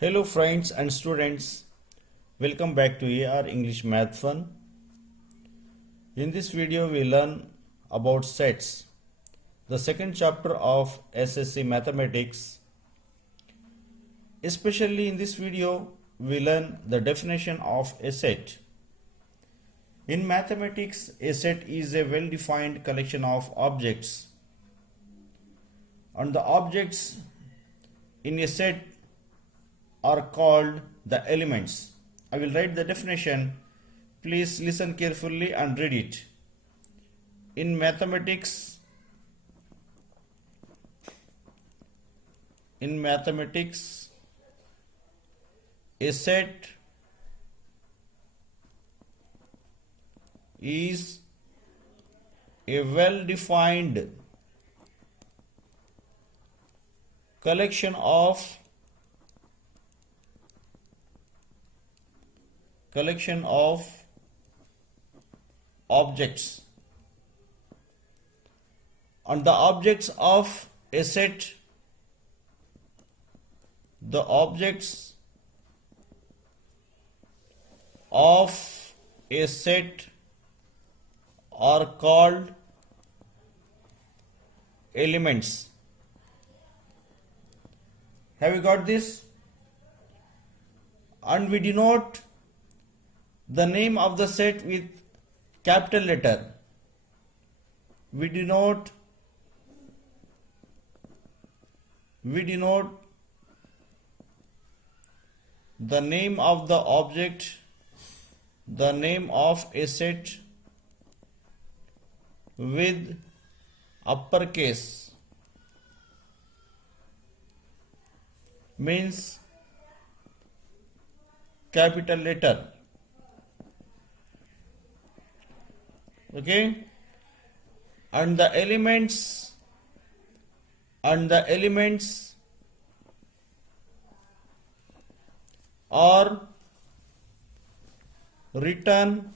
Hello friends and students, welcome back to AR English Math Fun. In this video we learn about sets, the second chapter of SSC Mathematics. Especially in this video we learn the definition of a set. In mathematics, a set is a well-defined collection of objects, and the objects in a set are called the elements. I will write the definition. Please listen carefully and read it. In mathematics, a set is a well-defined collection of objects, and the objects of a set are called elements. Have you got this? And we denote the name of the set with capital letter. We denote the name of the object, the name of a set with uppercase, means capital letter. Okay, and the elements are written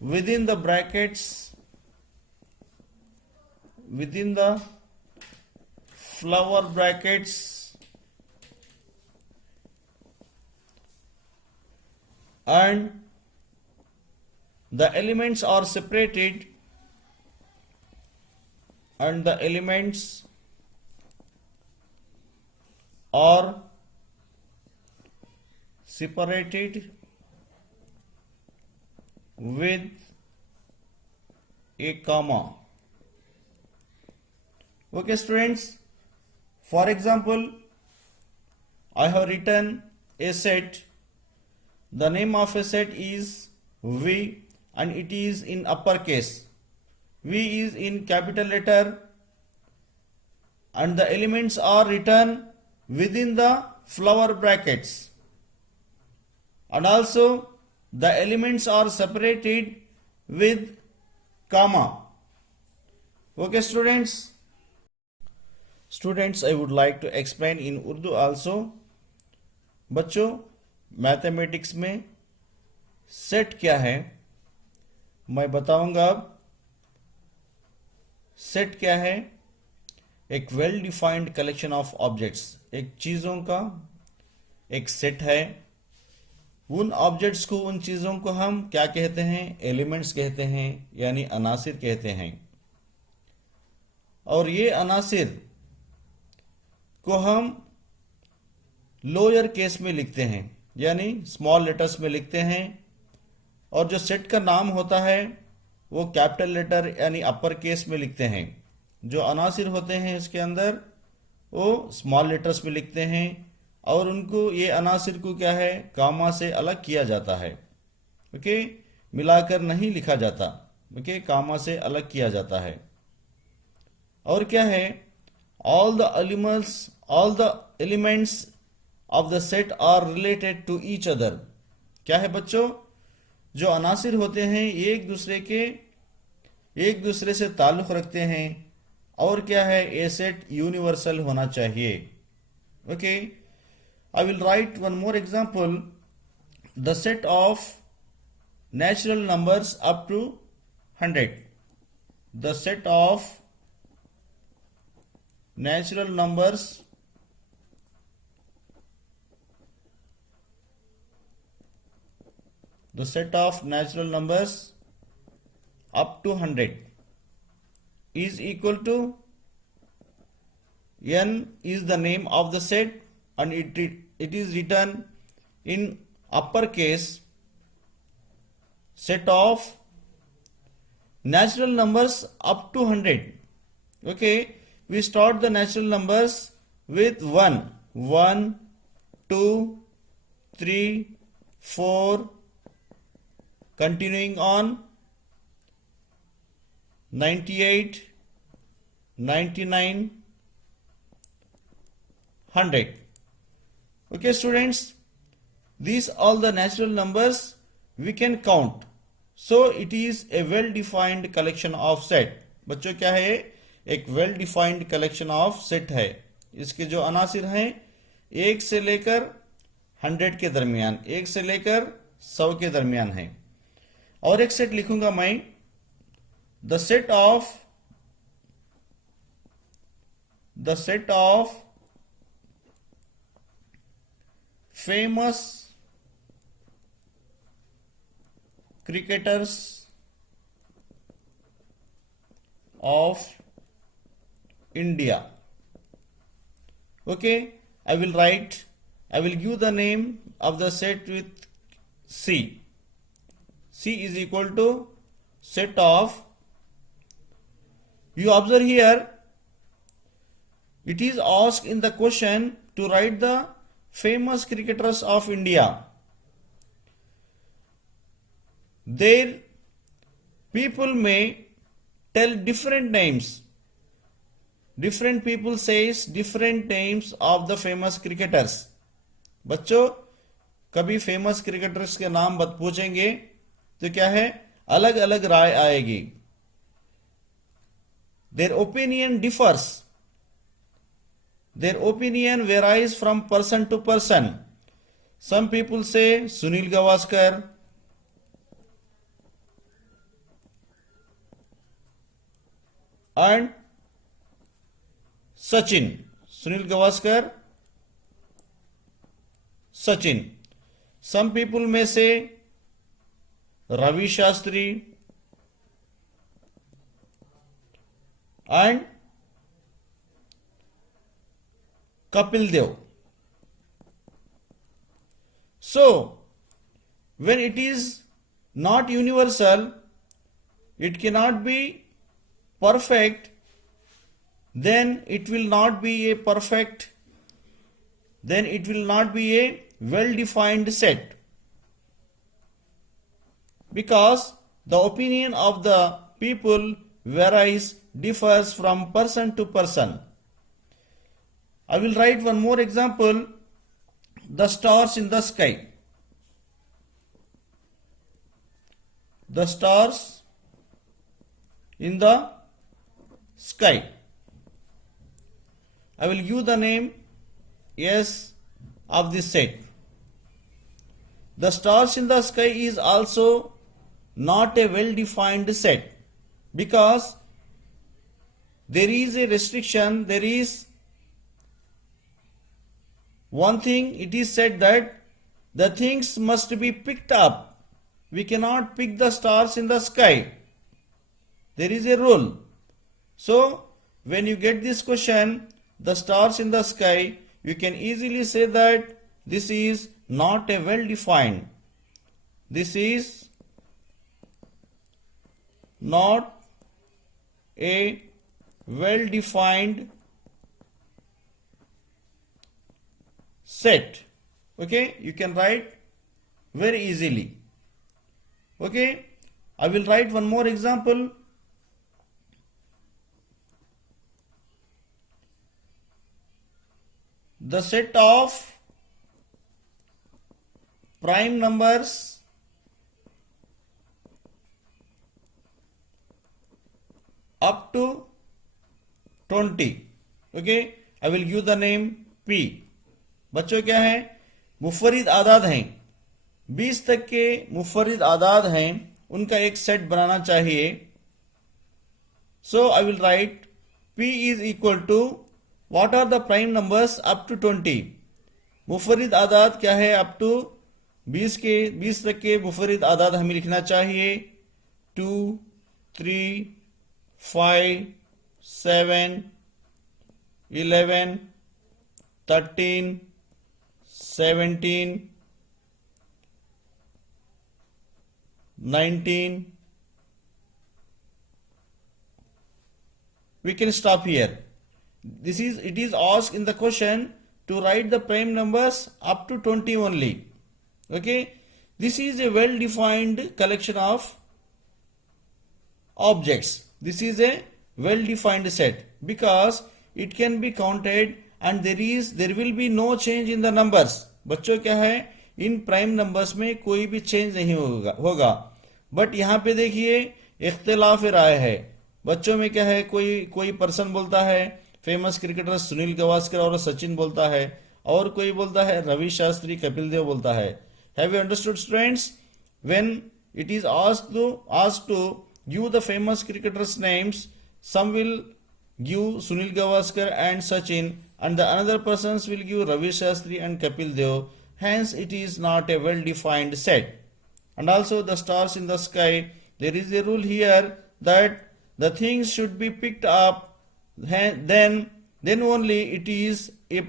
within the brackets, within the flower brackets, and the elements are separated, with a comma. Okay students, for example, I have written a set. The name of a set is V and it is in uppercase. V is in capital letter and the elements are written within the flower brackets, and also the elements are separated with comma. Okay students, I would like to explain in Urdu also. बच्चों, mathematics में set क्या है मैं बताऊंगा अब. Set क्या है? एक well defined collection of objects, एक चीज़ों का एक सेट है. उन ऑब्जेक्ट्स को, उन चीज़ों को हम क्या कहते हैं? एलिमेंट्स कहते हैं, यानी अनासिर कहते हैं. और ये अनासिर को हम लोअर केस में लिखते हैं, यानी स्मॉल लेटर्स में लिखते हैं. और जो सेट का नाम होता है वो कैपिटल लेटर यानी अपर केस में लिखते हैं. जो अनासिर होते हैं इसके अंदर वो स्मॉल लेटर्स में लिखते हैं, और उनको, ये अनासिर को क्या है, कामा से अलग किया जाता है. ओके, मिलाकर नहीं लिखा जाता. ओके, कामा से अलग किया जाता है. और क्या है? All the elements of the set are related to each other. क्या है बच्चों? जो अनासिर होते हैं ये एक दूसरे से ताल्लुक़ रखते हैं. और क्या है? ए सेट यूनिवर्सल होना चाहिए. Okay, I will write one more example. The set of natural numbers up to 100. The set of natural numbers the set of natural numbers up to 100 is equal to n is the name of the set and it is written in uppercase set of natural numbers up to 100. Okay, we start the natural numbers with 1, 2, 3, 4, continuing on 98, 99, 100. Okay students, these all the natural numbers we can count. So it is a well defined collection of set. बच्चों क्या है, एक well defined collection of set है. इसके जो अनासिर हैं 1 से लेकर 100 के दरमियान, 1 से लेकर 100 के दरमियान है. और एक सेट लिखूंगा मैं, the set of famous cricketers of India. Okay, I will give the name of the set with C. C is equal to set of, you observe here, it is asked in the question to write the famous cricketers of India. Their people may tell different names. Different people says different names of the famous cricketers. बच्चों कभी famous cricketers के नाम बत पूछेंगे तो क्या है, अलग अलग राय आएगी. Their opinion differs. Their opinion varies from person to person. Some people say Sunil Gavaskar, and Sachin. Sunil Gavaskar, Sachin. Some people may say Ravi Shastri and Kapil Dev. So, when it is not universal, it cannot be perfect, then it will not be a perfect, then it will not be a well-defined set. Because the opinion of the people varies, differs from person to person. I will write one more example, the stars in the sky. The stars in the sky. I will give the name S of this set. The stars in the sky is also not a well defined set because there is a restriction, there is one thing, it is said that the things must be picked up. We cannot pick the stars in the sky. There is a rule. So, when you get this question, the stars in the sky, you can easily say that this is not a well defined. This is not a well defined set. Okay, you can write very easily. Okay, I will write one more example. The set of prime numbers up to 20. Okay, I will give the name P. बच्चों क्या है, मुफरिद आदाद हैं, 20 तक के मुफरिद आदाद हैं, उनका एक set बनाना चाहिए. So I will write P is equal to what are the prime numbers up to 20. मुफरिद आदाद क्या है अप टू 20 तक के मुफरिद आदाद हमें लिखना चाहिए 2, 3, 5, 7, 11, 13, 17, 19. We can stop here. It is asked in the question to write the prime numbers up to 20 only. Okay, this is a well defined collection of objects. This is a well defined set because it can be counted and there will be no change in the numbers. बच्चों क्या है, इन prime numbers में कोई भी change नहीं होगा but यहाँ पे देखिए इख्तिलाफ राय है बच्चों में। क्या है, कोई पर्सन बोलता है फेमस क्रिकेटर सुनील गावस्कर और सचिन बोलता है, और कोई बोलता है रवि शास्त्री, कपिल देव बोलता है। Have you understood students? When it is asked to give the famous cricketers names, some will give Sunil Gavaskar and Sachin, and the another persons will give Ravi Shastri and Kapil Dev. Hence it is not a well defined set. And also the stars in the sky, there is a rule here that the things should be picked up, then only it is a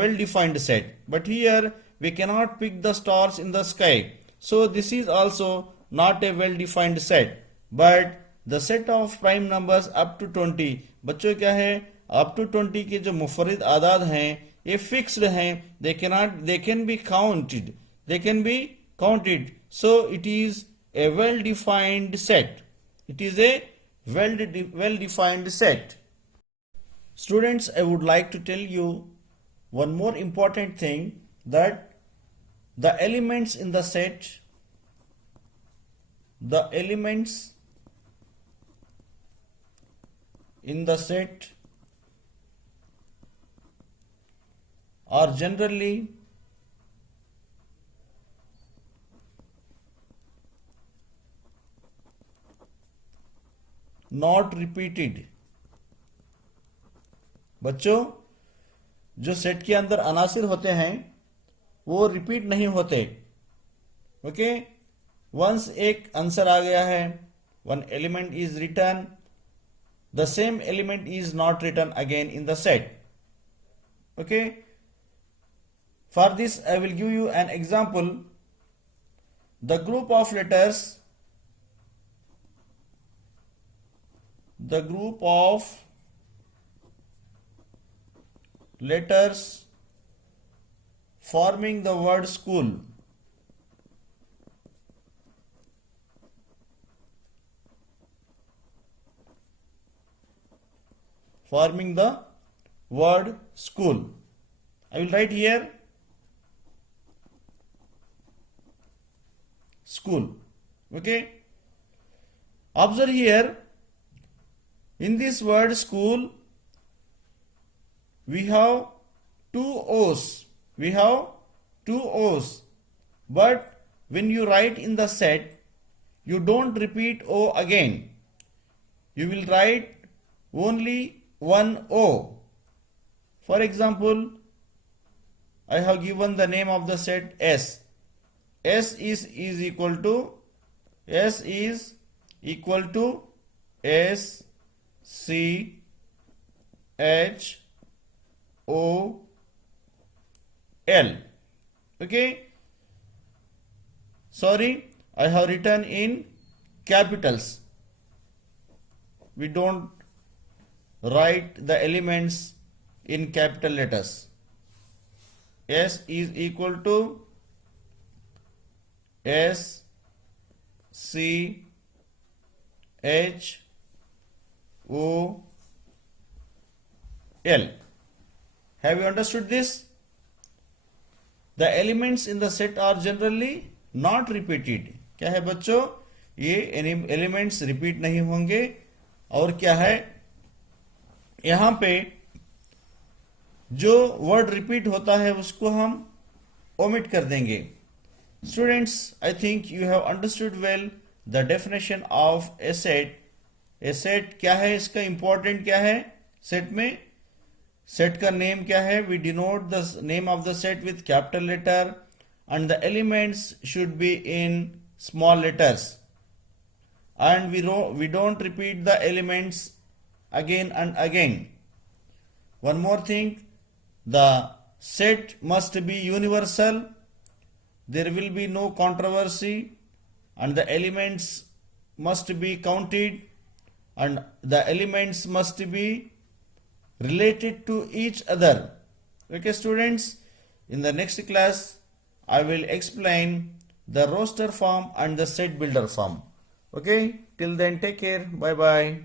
well defined set. But here we cannot pick the stars in the sky, so this is also not a well defined set. But the set of prime numbers up to 20, बच्चों क्या है, up to 20 के जो मुफरिद आदाद हैं ये fixed हैं, they can be counted, so it is a well defined set. It is a well defined set. Students, I would like to tell you one more important thing, that the elements in the set are generally not repeated. बच्चों, जो set के अंदर अनासिर होते हैं वो repeat नहीं होते। Okay, once एक आंसर आ गया है, one element is return, the same element is not written again in the set. Okay, for this I will give you an example. The group of letters forming the word school. Forming the word school. I will write here school. Okay, observe here, in this word school we have two O's, but when you write in the set you don't repeat O again, you will write only one O. For example, I have given the name of the set S. S is equal to S C H O L. Okay, sorry, I have written in capitals. We don't write the elements in capital letters. S is equal to S C H O L. Have you understood this? The elements in the set are generally not repeated. क्या है बच्चों, ये elements repeat नहीं होंगे। और क्या है, यहां पे जो वर्ड रिपीट होता है उसको हम ओमिट कर देंगे। Students, I think you have understood well the definition of A set. A set क्या है, इसका इंपॉर्टेंट क्या है, सेट में सेट का नेम क्या है, we denote the name of the set with capital letter, and the elements should be in small letters, and we don't repeat the elements again and again. One more thing, the set must be universal, there will be no controversy, and the elements must be counted, and the elements must be related to each other. Okay students, in the next class I will explain the roster form and the set builder form. Okay, till then take care, bye bye.